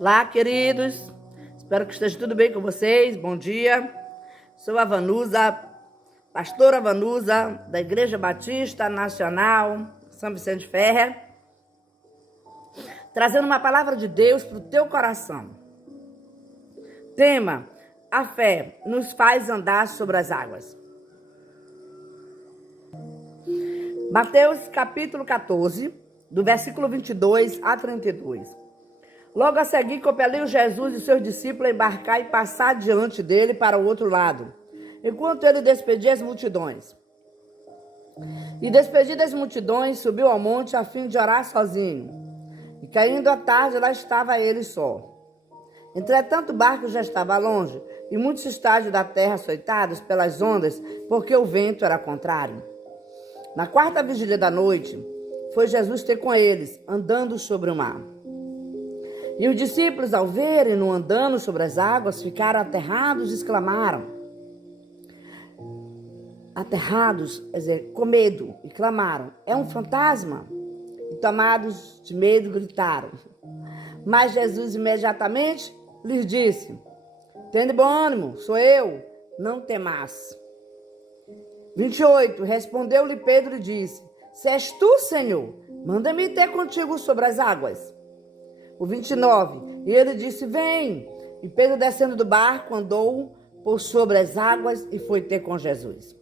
Olá, queridos. Espero que esteja tudo bem com vocês. Bom dia. Sou a Vanusa, pastora Vanusa, da Igreja Batista Nacional São Vicente Ferrer, trazendo uma palavra de Deus para o teu coração. Tema: a fé nos faz andar sobre as águas. Mateus capítulo 14, do versículo 22 a 32. Logo a seguir, compeliu Jesus e seus discípulos a embarcar e passar diante dele para o outro lado, enquanto ele despedia as multidões. E despedidas as multidões, subiu ao monte a fim de orar sozinho. E caindo a tarde, lá estava ele só. Entretanto, o barco já estava longe, e muitos estádios da terra açoitados pelas ondas, porque o vento era contrário. Na quarta vigília da noite, foi Jesus ter com eles, andando sobre o mar. E os discípulos, ao verem-no andando sobre as águas, ficaram aterrados e exclamaram. Aterrados, quer dizer, com medo, e clamaram: é um fantasma? E tomados de medo, gritaram. Mas Jesus imediatamente lhes disse: tende bom ânimo, sou eu, não temais. 28, respondeu-lhe Pedro e disse: se és tu, Senhor, manda-me ter contigo sobre as águas. O 29, e ele disse: vem. E Pedro, descendo do barco, andou por sobre as águas e foi ter com Jesus.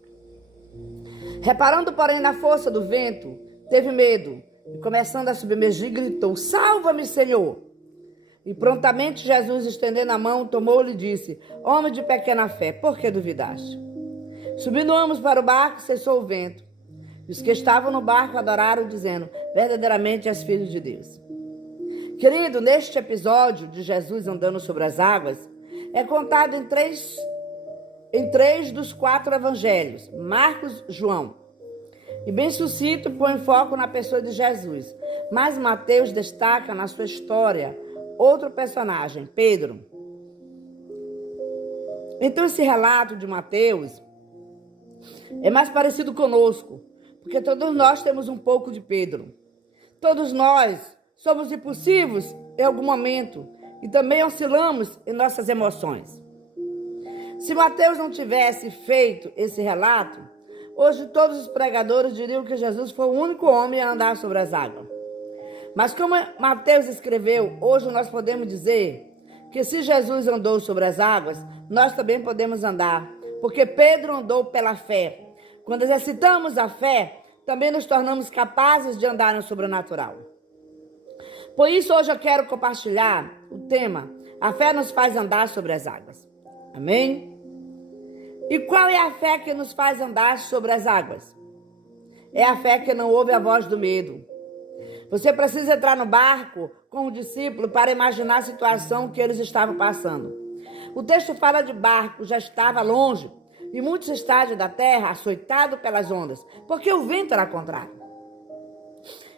Reparando, porém, na força do vento, teve medo, e começando a submergir, gritou: salva-me, Senhor! E prontamente Jesus, estendendo a mão, tomou-lhe e disse: homem de pequena fé, por que duvidaste? Subindo ambos para o barco, cessou o vento. E os que estavam no barco adoraram, dizendo: verdadeiramente és filho de Deus. Querido, neste episódio de Jesus andando sobre as águas, é contado em três dos 4 evangelhos, Marcos, João. E bem sucinto, põe foco na pessoa de Jesus. Mas Mateus destaca na sua história outro personagem, Pedro. Então esse relato de Mateus é mais parecido conosco, porque todos nós temos um pouco de Pedro. Todos nós somos impulsivos em algum momento e também oscilamos em nossas emoções. Se Mateus não tivesse feito esse relato, hoje todos os pregadores diriam que Jesus foi o único homem a andar sobre as águas. Mas como Mateus escreveu, hoje nós podemos dizer que se Jesus andou sobre as águas, nós também podemos andar, porque Pedro andou pela fé. Quando exercitamos a fé, também nos tornamos capazes de andar no sobrenatural. Por isso, hoje eu quero compartilhar o tema: a fé nos faz andar sobre as águas. Amém? E qual é a fé que nos faz andar sobre as águas? É a fé que não ouve a voz do medo. Você precisa entrar no barco com o discípulo para imaginar a situação que eles estavam passando. O texto fala de barco, já estava longe, e muitos estádios da terra açoitados pelas ondas, porque o vento era contrário.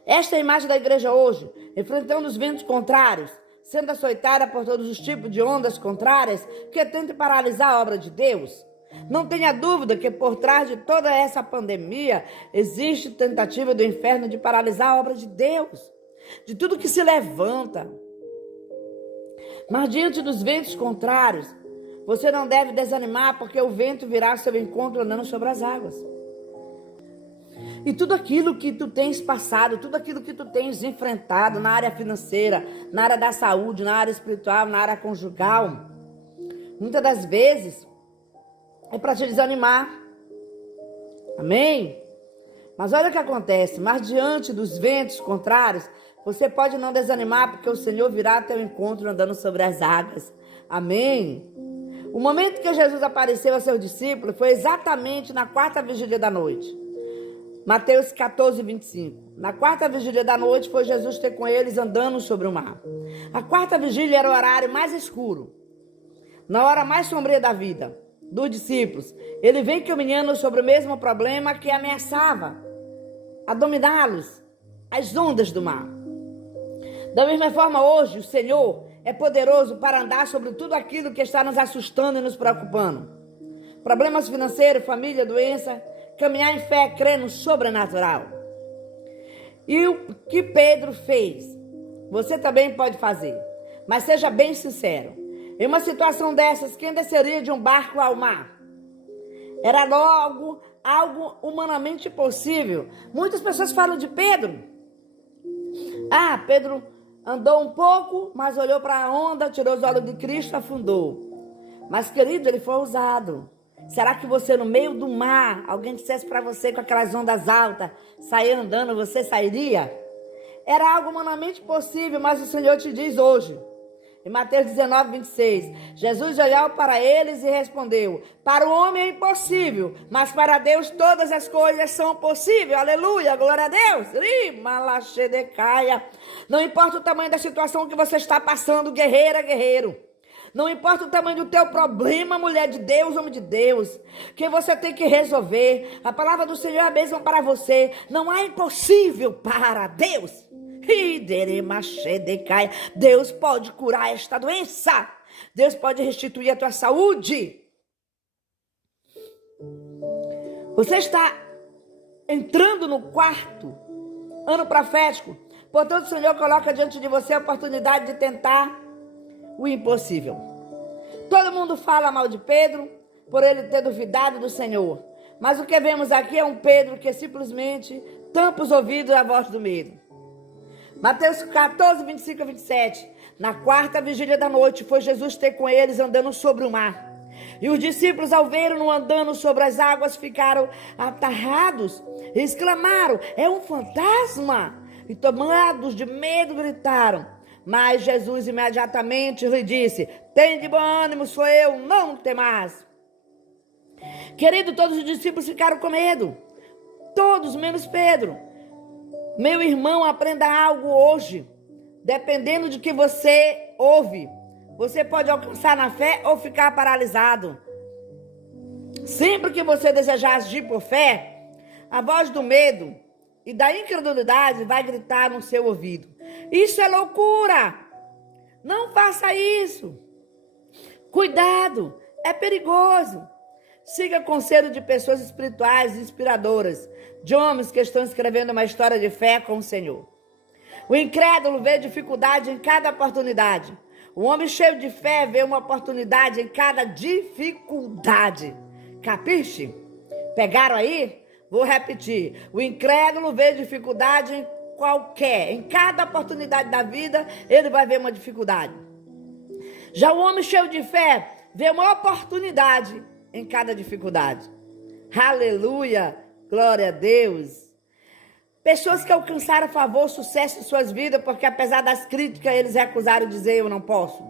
Esta é a imagem da igreja hoje, enfrentando os ventos contrários, sendo açoitada por todos os tipos de ondas contrárias que tentam paralisar a obra de Deus. Não tenha dúvida que por trás de toda essa pandemia existe tentativa do inferno de paralisar a obra de Deus, de tudo que se levanta. Mas diante dos ventos contrários, você não deve desanimar, porque o vento virá ao seu encontro andando sobre as águas. E tudo aquilo que tu tens passado, tudo aquilo que tu tens enfrentado na área financeira, na área da saúde, na área espiritual, na área conjugal, muitas das vezes é para te desanimar. Amém? Mas olha o que acontece, mas diante dos ventos contrários, você pode não desanimar, porque o Senhor virá ao teu encontro andando sobre as águas. Amém? O momento que Jesus apareceu a seus discípulos foi exatamente na quarta vigília da noite. Mateus 14, 25. Na quarta vigília da noite foi Jesus ter com eles andando sobre o mar. A quarta vigília era o horário mais escuro, na hora mais sombria da vida dos discípulos. Ele vem caminhando sobre o mesmo problema que ameaçava a dominá-los, as ondas do mar. Da mesma forma, hoje o Senhor é poderoso para andar sobre tudo aquilo que está nos assustando e nos preocupando. Problemas financeiros, família, doença. Caminhar em fé, crer no sobrenatural. E o que Pedro fez, você também pode fazer. Mas seja bem sincero. Em uma situação dessas, quem desceria de um barco ao mar? Era logo algo humanamente impossível. Muitas pessoas falam de Pedro. Ah, Pedro andou um pouco, mas olhou para a onda, tirou os olhos de Cristo e afundou. Mas, querido, ele foi ousado. Será que você, no meio do mar, alguém dissesse para você com aquelas ondas altas, sair andando, você sairia? Era algo humanamente possível, mas o Senhor te diz hoje, em Mateus 19, 26, Jesus olhou para eles e respondeu: para o homem é impossível, mas para Deus todas as coisas são possíveis. Aleluia, glória a Deus. Não importa o tamanho da situação que você está passando, guerreira, guerreiro. Não importa o tamanho do teu problema, mulher de Deus, homem de Deus, que você tem que resolver. A palavra do Senhor é a mesma para você. Não há impossível para Deus. Deus pode curar esta doença. Deus pode restituir a tua saúde. Você está entrando no quarto ano profético. Portanto, o Senhor coloca diante de você a oportunidade de tentar o impossível. Todo mundo fala mal de Pedro por ele ter duvidado do Senhor. Mas o que vemos aqui é um Pedro que simplesmente tampa os ouvidos à voz do medo. Mateus 14, 25 a 27. Na quarta vigília da noite, foi Jesus ter com eles andando sobre o mar. E os discípulos, ao verem-no andando sobre as águas, ficaram aterrados e exclamaram: é um fantasma! E tomados de medo, gritaram. Mas Jesus imediatamente lhe disse: tem de bom ânimo, sou eu, não temais. Querido, todos os discípulos ficaram com medo. Todos, menos Pedro. Meu irmão, aprenda algo hoje. Dependendo de que você ouve, você pode alcançar na fé ou ficar paralisado. Sempre que você desejar agir por fé, a voz do medo e da incredulidade vai gritar no seu ouvido: isso é loucura! Não faça isso! Cuidado! É perigoso! Siga conselho de pessoas espirituais inspiradoras, de homens que estão escrevendo uma história de fé com o Senhor. O incrédulo vê dificuldade em cada oportunidade. O homem cheio de fé vê uma oportunidade em cada dificuldade. Capiche? Pegaram aí? Vou repetir. O incrédulo vê dificuldade em cada oportunidade da vida, ele vai ver uma dificuldade. Já o homem cheio de fé vê uma oportunidade em cada dificuldade. Aleluia, glória a Deus. Pessoas que alcançaram favor, sucesso em suas vidas, porque apesar das críticas, eles recusaram dizer: eu não posso.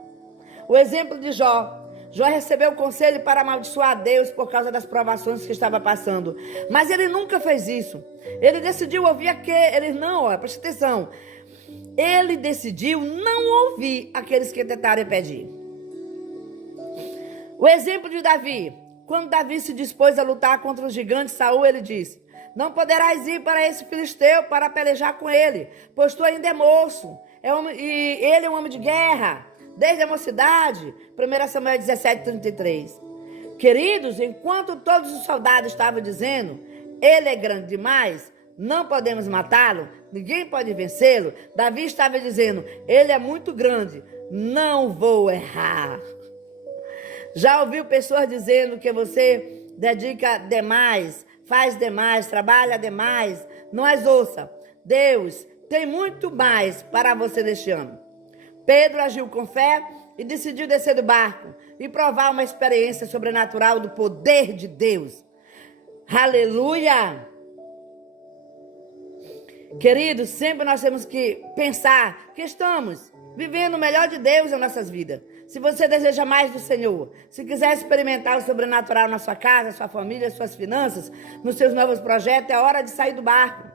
O exemplo de Jó. Jó recebeu o conselho para amaldiçoar a Deus por causa das provações que estava passando. Mas ele nunca fez isso. Ele decidiu ouvir aquele... presta atenção. Ele decidiu não ouvir aqueles que tentaram impedir. O exemplo de Davi. Quando Davi se dispôs a lutar contra o gigante Saul, ele disse: não poderás ir para esse filisteu para pelejar com ele, pois tu ainda é moço, e ele é um homem de guerra, desde a mocidade. 1 Samuel 17, 33. Queridos, enquanto todos os soldados estavam dizendo: ele é grande demais, não podemos matá-lo, ninguém pode vencê-lo, Davi estava dizendo: ele é muito grande, não vou errar. Já ouviu pessoas dizendo que você dedica demais, faz demais, trabalha demais? Não as ouça. Deus tem muito mais para você neste ano. Pedro agiu com fé e decidiu descer do barco e provar uma experiência sobrenatural do poder de Deus. Aleluia! Queridos, sempre nós temos que pensar que estamos vivendo o melhor de Deus em nossas vidas. Se você deseja mais do Senhor, se quiser experimentar o sobrenatural na sua casa, sua família, suas finanças, nos seus novos projetos, é hora de sair do barco.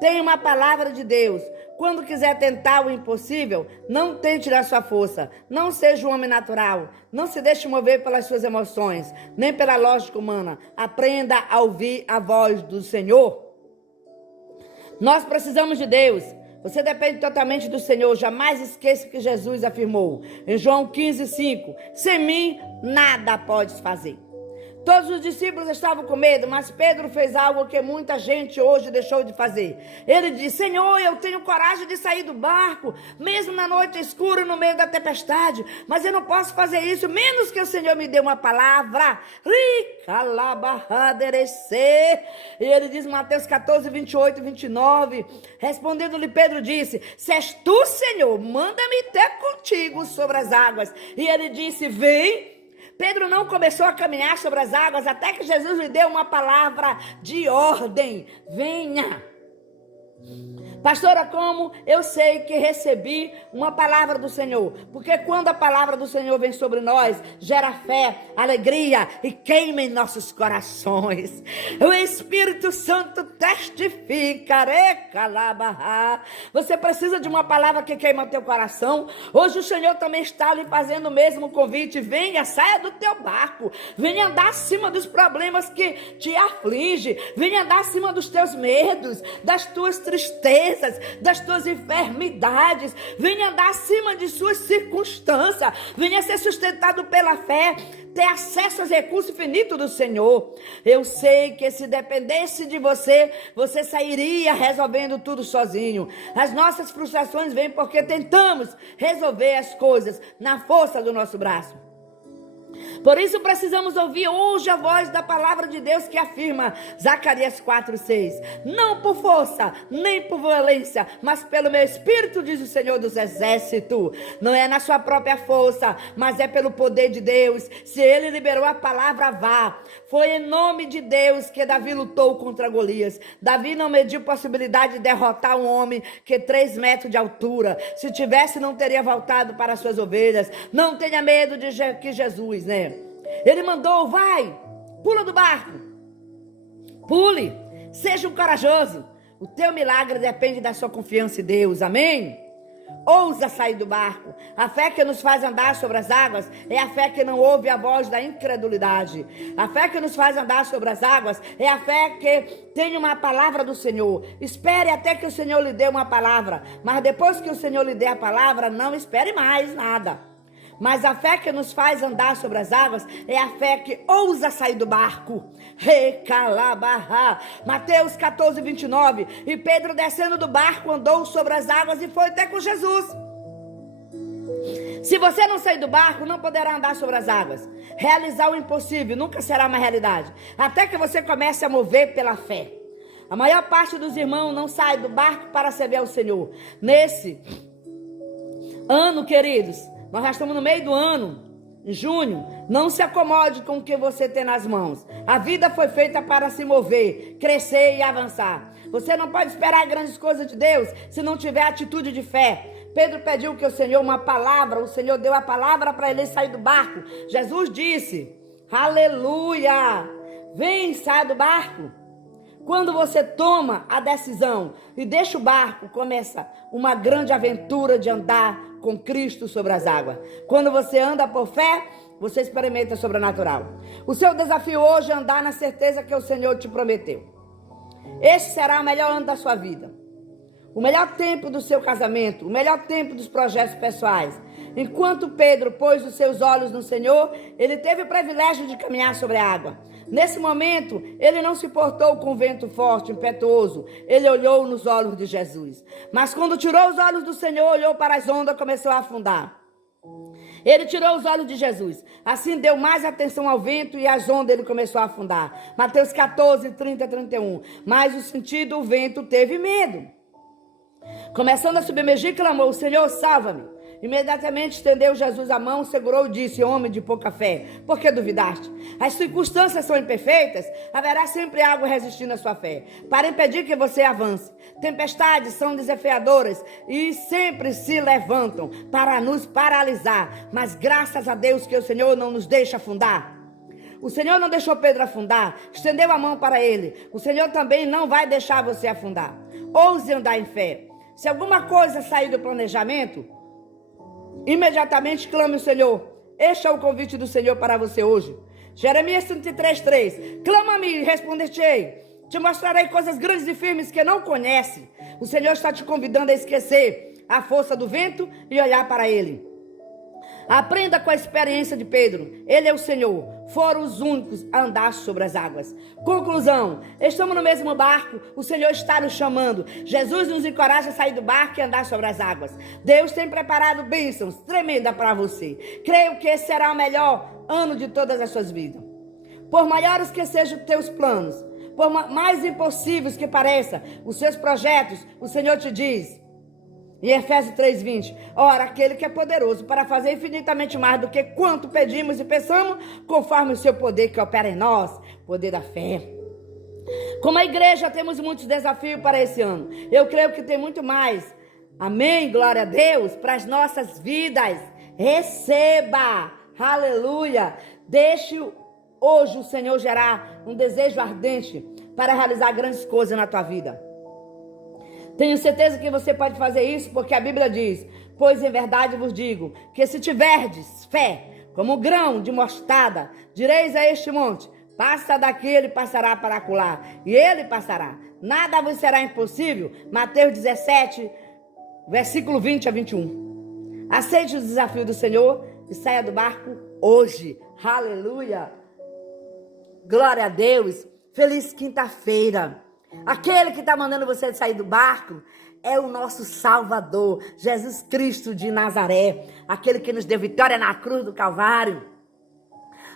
Tenha uma palavra de Deus. Quando quiser tentar o impossível, não tente na sua força. Não seja um homem natural. Não se deixe mover pelas suas emoções, nem pela lógica humana. Aprenda a ouvir a voz do Senhor. Nós precisamos de Deus. Você depende totalmente do Senhor. Jamais esqueça que Jesus afirmou em João 15, 5: sem mim, nada podes fazer. Todos os discípulos estavam com medo, mas Pedro fez algo que muita gente hoje deixou de fazer. Ele disse: Senhor, eu tenho coragem de sair do barco, mesmo na noite escura, no meio da tempestade, mas eu não posso fazer isso, menos que o Senhor me dê uma palavra. E ele diz, Mateus 14, 28 e 29, respondendo-lhe Pedro disse: Se és tu, Senhor, manda-me ter contigo sobre as águas. E ele disse: Vem. Pedro não começou a caminhar sobre as águas até que Jesus lhe deu uma palavra de ordem: venha. Pastora, como eu sei que recebi uma palavra do Senhor? Porque quando a palavra do Senhor vem sobre nós, gera fé, alegria e queima em nossos corações. O Espírito Santo testifica. Você precisa de uma palavra que queima o teu coração? Hoje o Senhor também está lhe fazendo o mesmo convite. Venha, saia do teu barco. Venha andar acima dos problemas que te afligem. Venha andar acima dos teus medos, das tuas tristezas, das tuas enfermidades. Venha andar acima de suas circunstâncias. Venha ser sustentado pela fé, ter acesso aos recursos infinitos do Senhor. Eu sei que se dependesse de você, você sairia resolvendo tudo sozinho. As nossas frustrações vêm porque tentamos resolver as coisas na força do nosso braço. Por isso precisamos ouvir hoje a voz da palavra de Deus que afirma, Zacarias 4:6, não por força, nem por violência, mas pelo meu Espírito, diz o Senhor dos Exércitos. Não é na sua própria força, mas é pelo poder de Deus. Se ele liberou a palavra, vá. Foi em nome de Deus que Davi lutou contra Golias. Davi não mediu possibilidade de derrotar um homem que 3 metros de altura. Se tivesse, não teria voltado para as suas ovelhas. Não tenha medo de que Jesus, né? Ele mandou, vai, pula do barco. Pule, seja um corajoso. O teu milagre depende da sua confiança em Deus, amém? Ousa sair do barco. A fé que nos faz andar sobre as águas é a fé que não ouve a voz da incredulidade. A fé que nos faz andar sobre as águas é a fé que tem uma palavra do Senhor. Espere até que o Senhor lhe dê uma palavra, mas depois que o Senhor lhe dê a palavra, não espere mais nada. Mas a fé que nos faz andar sobre as águas é a fé que ousa sair do barco. Recalabarra. Mateus 14, 29. E Pedro, descendo do barco, andou sobre as águas e foi até com Jesus. Se você não sair do barco, não poderá andar sobre as águas. Realizar o impossível nunca será uma realidade, até que você comece a mover pela fé. A maior parte dos irmãos não sai do barco para servir ao Senhor. Nesse ano, queridos, nós já estamos no meio do ano, em junho. Não se acomode com o que você tem nas mãos. A vida foi feita para se mover, crescer e avançar. Você não pode esperar grandes coisas de Deus se não tiver atitude de fé. Pedro pediu que o Senhor, uma palavra, o Senhor deu a palavra para ele sair do barco. Jesus disse, aleluia, vem, sai do barco. Quando você toma a decisão e deixa o barco, começa uma grande aventura de andar com Cristo sobre as águas. Quando você anda por fé, você experimenta o sobrenatural. O seu desafio hoje é andar na certeza que o Senhor te prometeu. Este será o melhor ano da sua vida. O melhor tempo do seu casamento, o melhor tempo dos projetos pessoais. Enquanto Pedro pôs os seus olhos no Senhor, ele teve o privilégio de caminhar sobre a água. Nesse momento, ele não se portou com o vento forte, impetuoso. Ele olhou nos olhos de Jesus. Mas quando tirou os olhos do Senhor, olhou para as ondas e começou a afundar. Ele tirou os olhos de Jesus. Assim deu mais atenção ao vento e às ondas ele começou a afundar. Mateus 14, 30 e 31. Mas o sentido, o vento teve medo. Começando a submergir, clamou, Senhor, salva-me. Imediatamente estendeu Jesus a mão, segurou e disse, homem de pouca fé, por que duvidaste? As circunstâncias são imperfeitas, haverá sempre algo resistindo à sua fé, para impedir que você avance. Tempestades são desafiadoras e sempre se levantam para nos paralisar, mas graças a Deus que o Senhor não nos deixa afundar. O Senhor não deixou Pedro afundar, estendeu a mão para ele. O Senhor também não vai deixar você afundar. Ouse andar em fé. Se alguma coisa sair do planejamento, imediatamente clame o Senhor. Este é o convite do Senhor para você hoje. Jeremias 33:3. Clama-me e responder-te-ei. Te mostrarei coisas grandes e firmes que não conhece. O Senhor está te convidando a esquecer a força do vento e olhar para Ele. Aprenda com a experiência de Pedro. Ele é o Senhor. Foram os únicos a andar sobre as águas. Conclusão. Estamos no mesmo barco. O Senhor está nos chamando. Jesus nos encoraja a sair do barco e andar sobre as águas. Deus tem preparado bênçãos tremendas para você. Creio que esse será o melhor ano de todas as suas vidas. Por maiores que sejam os teus planos, por mais impossíveis que pareçam os seus projetos, o Senhor te diz, em Efésios 3:20, ora, aquele que é poderoso para fazer infinitamente mais do que quanto pedimos e pensamos, conforme o seu poder que opera em nós, poder da fé. Como a igreja, temos muitos desafios para esse ano. Eu creio que tem muito mais. Amém, glória a Deus, para as nossas vidas. Receba, aleluia. Deixe hoje o Senhor gerar um desejo ardente para realizar grandes coisas na tua vida. Tenho certeza que você pode fazer isso, porque a Bíblia diz, pois em verdade vos digo, que se tiverdes fé, como grão de mostarda, direis a este monte, passa daqui, ele passará para acolá, e ele passará. Nada vos será impossível. Mateus 17, versículo 20 a 21. Aceite o desafio do Senhor e saia do barco hoje. Aleluia. Glória a Deus. Feliz quinta-feira. Aquele que está mandando você sair do barco é o nosso Salvador, Jesus Cristo de Nazaré, aquele que nos deu vitória na cruz do Calvário.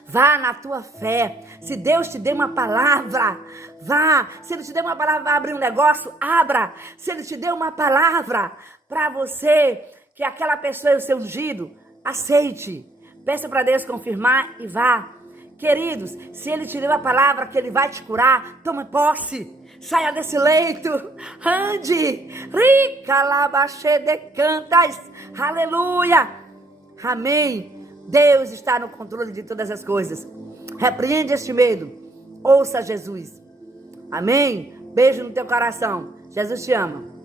Vá na tua fé. Se Deus te deu uma palavra, vá. Se Ele te deu uma palavra para abrir um negócio, abra. Se Ele te deu uma palavra para você, que aquela pessoa é o seu ungido, aceite. Peça para Deus confirmar e vá. Queridos, se Ele te deu a palavra que Ele vai te curar, tome posse. Saia desse leito, ande, rica labaxê de cantas, aleluia, amém. Deus está no controle de todas as coisas. Repreende este medo, ouça Jesus, amém. Beijo no teu coração, Jesus te ama.